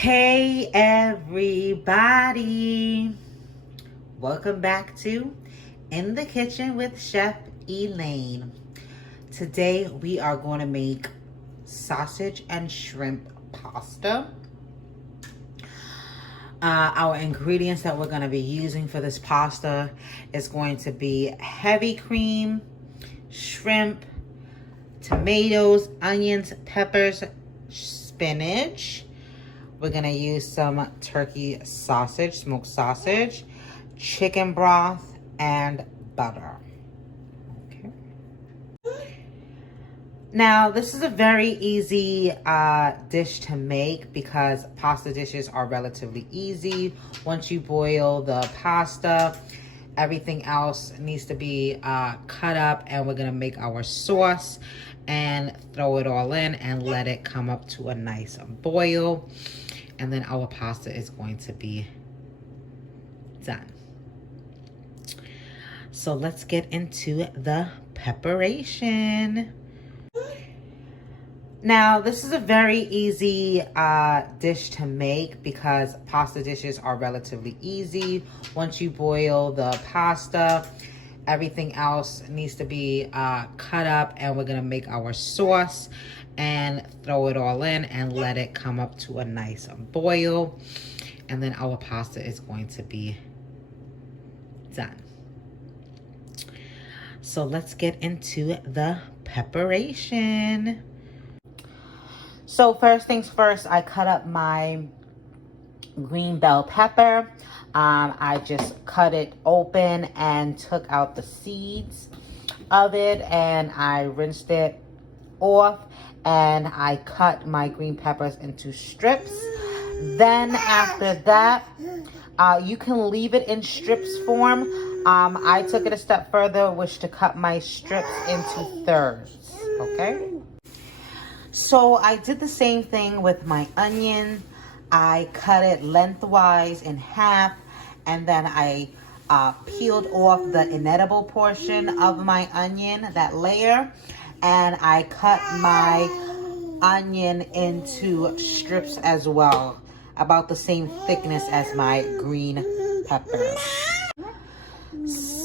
Hey everybody, welcome back to In the Kitchen with Chef Elaine. Today we are going to make sausage and shrimp pasta. Our ingredients that we're going to be using for this pasta is going to be heavy cream, shrimp, tomatoes, onions, peppers, spinach. We're gonna use some turkey sausage, smoked sausage, chicken broth, and butter. Okay. Now, this is a very easy dish to make because pasta dishes are relatively easy. Once you boil the pasta, everything else needs to be cut up, and we're gonna make our sauce and throw it all in and let it come up to a nice boil. And then our pasta is going to be done. So let's get into the preparation. Now, this is a very easy dish to make because pasta dishes are relatively easy. Once you boil the pasta, everything else needs to be cut up, and we're gonna make our sauce and throw it all in and let it come up to a nice boil. And then our pasta is going to be done. So let's get into the preparation. So first things first, I cut up my green bell pepper. I just cut it open and took out the seeds of it, and I rinsed it off, and I cut my green peppers into strips. Then after that, you can leave it in strips form. I took it a step further, which to cut my strips into thirds, okay? So I did the same thing with my onion. I cut it lengthwise in half, and then I peeled off the inedible portion of my onion, that layer, and I cut my onion into strips as well, about the same thickness as my green peppers.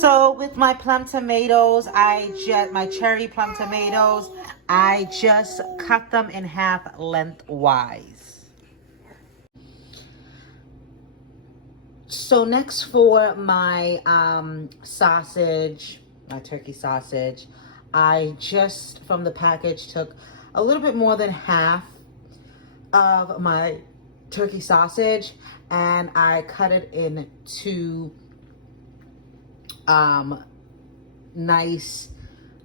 So with my plum tomatoes, my cherry plum tomatoes, I just cut them in half lengthwise. So next for my sausage, my turkey sausage, I just from the package took a little bit more than half of my turkey sausage, and I cut it into nice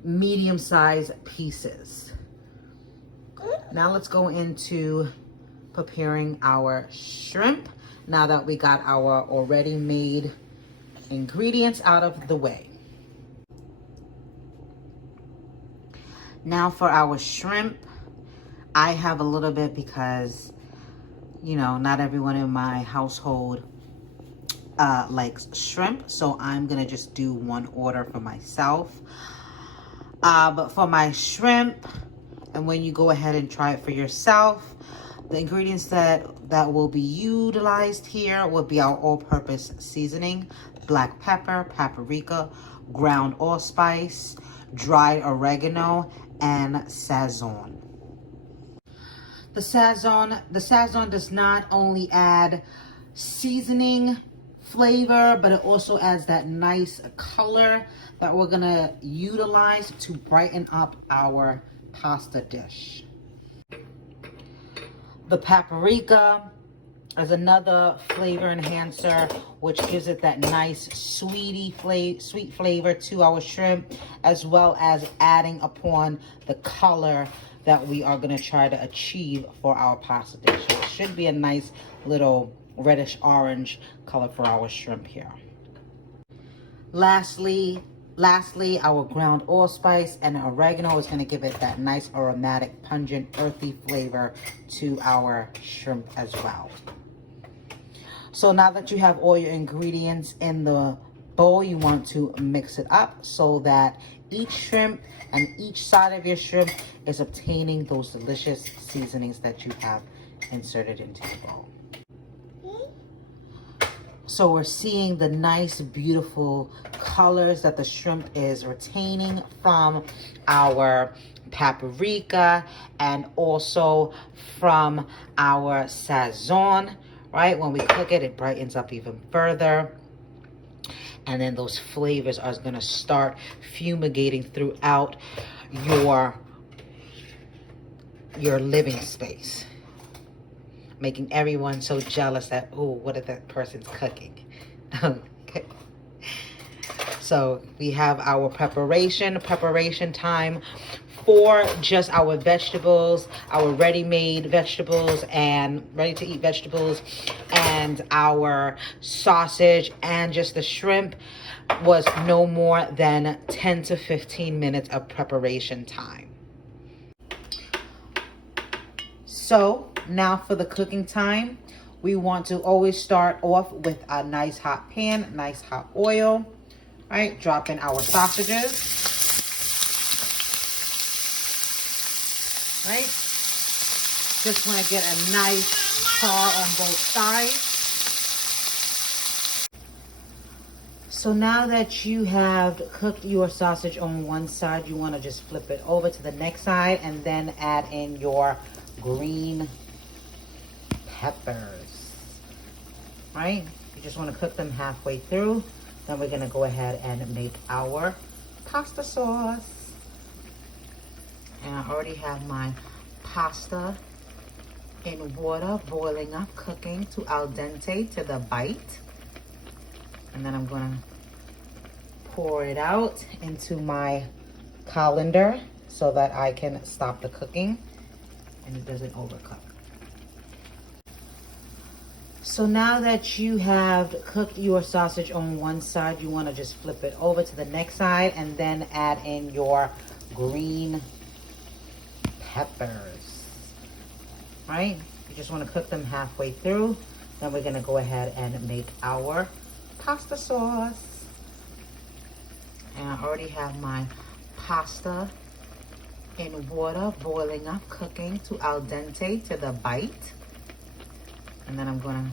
medium-sized pieces. Now let's go into preparing our shrimp, now that we got our already made ingredients out of the way. Now for our shrimp, I have a little bit because, you know, not everyone in my household likes shrimp, so I'm gonna just do one order for myself. But for my shrimp, and when you go ahead and try it for yourself, the ingredients that will be utilized here will be our all-purpose seasoning: black pepper, paprika, ground allspice, dried oregano, and Sazon. The Sazon does not only add seasoning flavor, but it also adds that nice color that we're gonna utilize to brighten up our pasta dish. The paprika is another flavor enhancer, which gives it that nice sweet flavor to our shrimp, as well as adding upon the color that we are going to try to achieve for our pasta dish. So it should be a nice little reddish orange color for our shrimp here. Lastly, our ground allspice and oregano is going to give it that nice aromatic, pungent, earthy flavor to our shrimp as well. So now that you have all your ingredients in the bowl, you want to mix it up so that each shrimp and each side of your shrimp is obtaining those delicious seasonings that you have insert it into the bowl. So we're seeing the nice, beautiful colors that the shrimp is retaining from our paprika and also from our sazon, right? When we cook it, it brightens up even further. And then those flavors are going to start fumigating throughout your living space, making everyone so jealous that, oh, what if that person's cooking? Okay. So we have our preparation time for just our vegetables, our ready-made vegetables and ready-to-eat vegetables, and our sausage and just the shrimp was no more than 10 to 15 minutes of preparation time. So now for the cooking time, we want to always start off with a nice hot pan, nice hot oil, right? Drop in our sausages, right? Just want to get a nice char on both sides. So now that you have cooked your sausage on one side, you want to just flip it over to the next side and then add in your green peppers, right? You just want to cook them halfway through. Then we're going to go ahead and make our pasta sauce. And I already have my pasta in water, boiling up, cooking to al dente, to the bite. And then I'm going to pour it out into my colander so that I can stop the cooking and it doesn't overcook. So now that you have cooked your sausage on one side, you want to just flip it over to the next side and then add in your green peppers, right? You just want to cook them halfway through. Then we're going to go ahead and make our pasta sauce. And I already have my pasta in water, boiling up, cooking to al dente, to the bite. And then I'm going to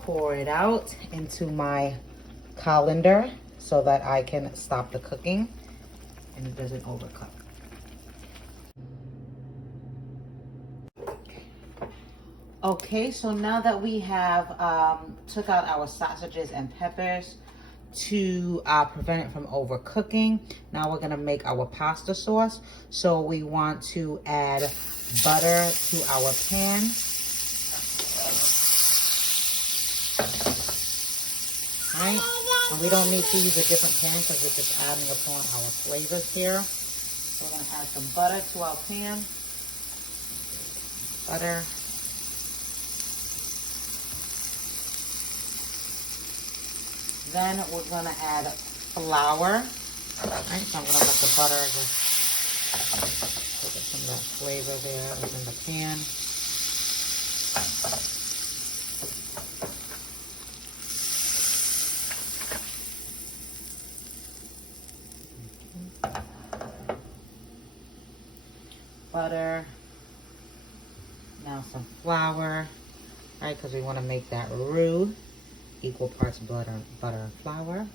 pour it out into my colander so that I can stop the cooking and it doesn't overcook. Okay, so now that we have took out our sausages and peppers to prevent it from overcooking, now we're going to make our pasta sauce. So we want to add butter to our pan. Right? And we don't need to use a different pan because we're just adding upon our flavors here. So we're going to add some butter to our pan. Butter. Then we're going to add flour. Right? So I'm going to let the butter just get some of that flavor there within the pan. Butter, now some flour, right? Because we want to make that roux, equal parts butter and flour.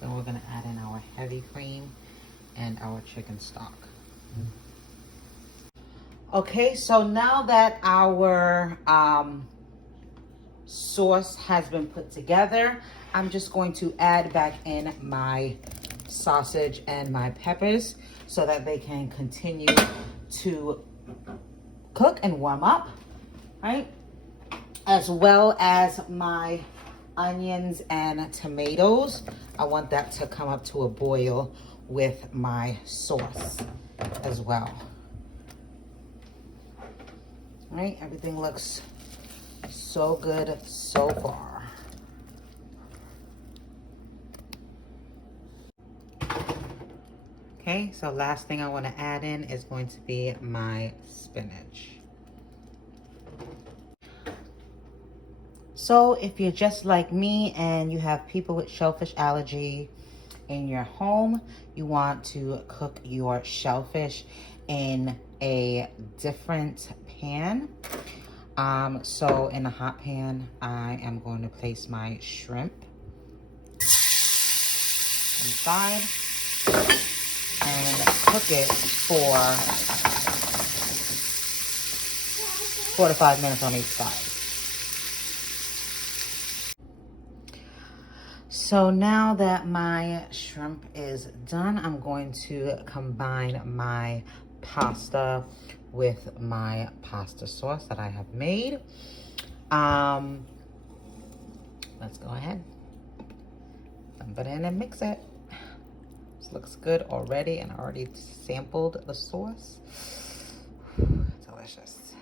Then we're going to add in our heavy cream and our chicken stock. Okay, so now that our sauce has been put together, I'm just going to add back in my sausage and my peppers so that they can continue to cook and warm up, right? As well as my onions and tomatoes. I want that to come up to a boil with my sauce as well. Right? Everything looks so good so far. Okay, so last thing I want to add in is going to be my spinach. So if you're just like me and you have people with shellfish allergy, in your home, you want to cook your shellfish in a different pan. So in a hot pan, I am going to place my shrimp inside and cook it for 4 to 5 minutes on each side. So now that my shrimp is done, I'm going to combine my pasta with my pasta sauce that I have made. Let's go ahead, dump it in and mix it. This looks good already, and I already sampled the sauce. Delicious.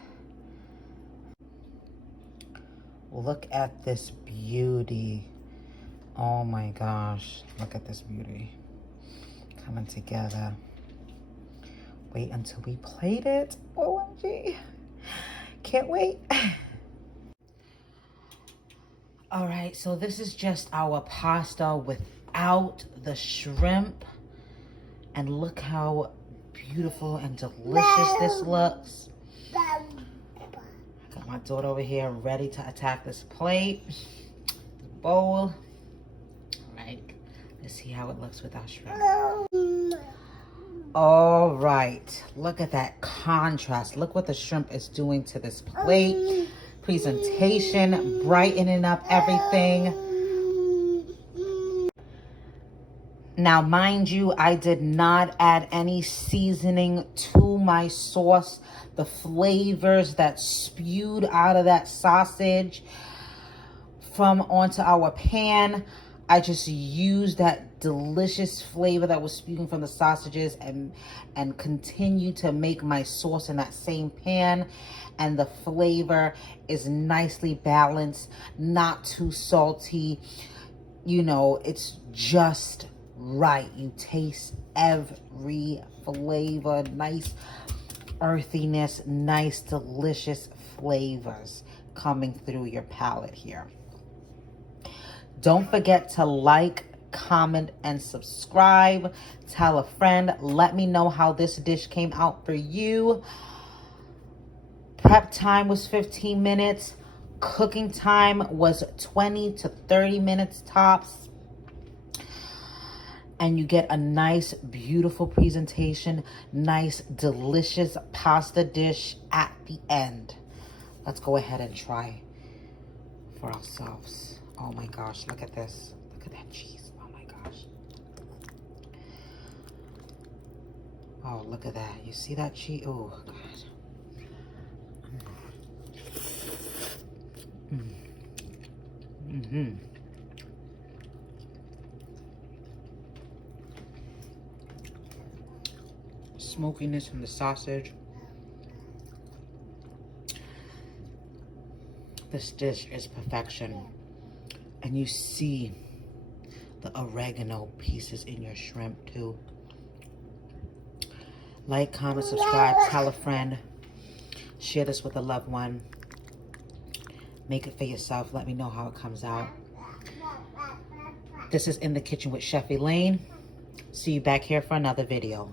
Look at this beauty. Oh my gosh, look at this beauty coming together. Wait until we plate it. OMG, can't wait. All right, so this is just our pasta without the shrimp. And look how beautiful and delicious this looks. Got my daughter over here ready to attack this plate, bowl. All right, let's see how it looks with our shrimp. All right, look at that contrast. Look what the shrimp is doing to this plate. Presentation, brightening up everything. Now, mind you, I did not add any seasoning to my sauce. The flavors that spewed out of that sausage from onto our pan, I just used that delicious flavor that was spewing from the sausages and continue to make my sauce in that same pan. And the flavor is nicely balanced, not too salty. You know, it's just right. You taste every flavor, nice earthiness, nice delicious flavors coming through your palate here. Don't forget to like, comment, and subscribe. Tell a friend. Let me know how this dish came out for you. Prep time was 15 minutes. Cooking time was 20 to 30 minutes tops. And you get a nice, beautiful presentation, nice, delicious pasta dish at the end. Let's go ahead and try for ourselves. Oh my gosh, look at this. Look at that cheese. Oh my gosh. Oh, look at that. You see that cheese? Oh, God. Mm-hmm. Smokiness from the sausage. This dish is perfection. And you see the oregano pieces in your shrimp too. Like, comment, subscribe, tell a friend. Share this with a loved one. Make it for yourself. Let me know how it comes out. This is In the Kitchen with Chef Elaine. See you back here for another video.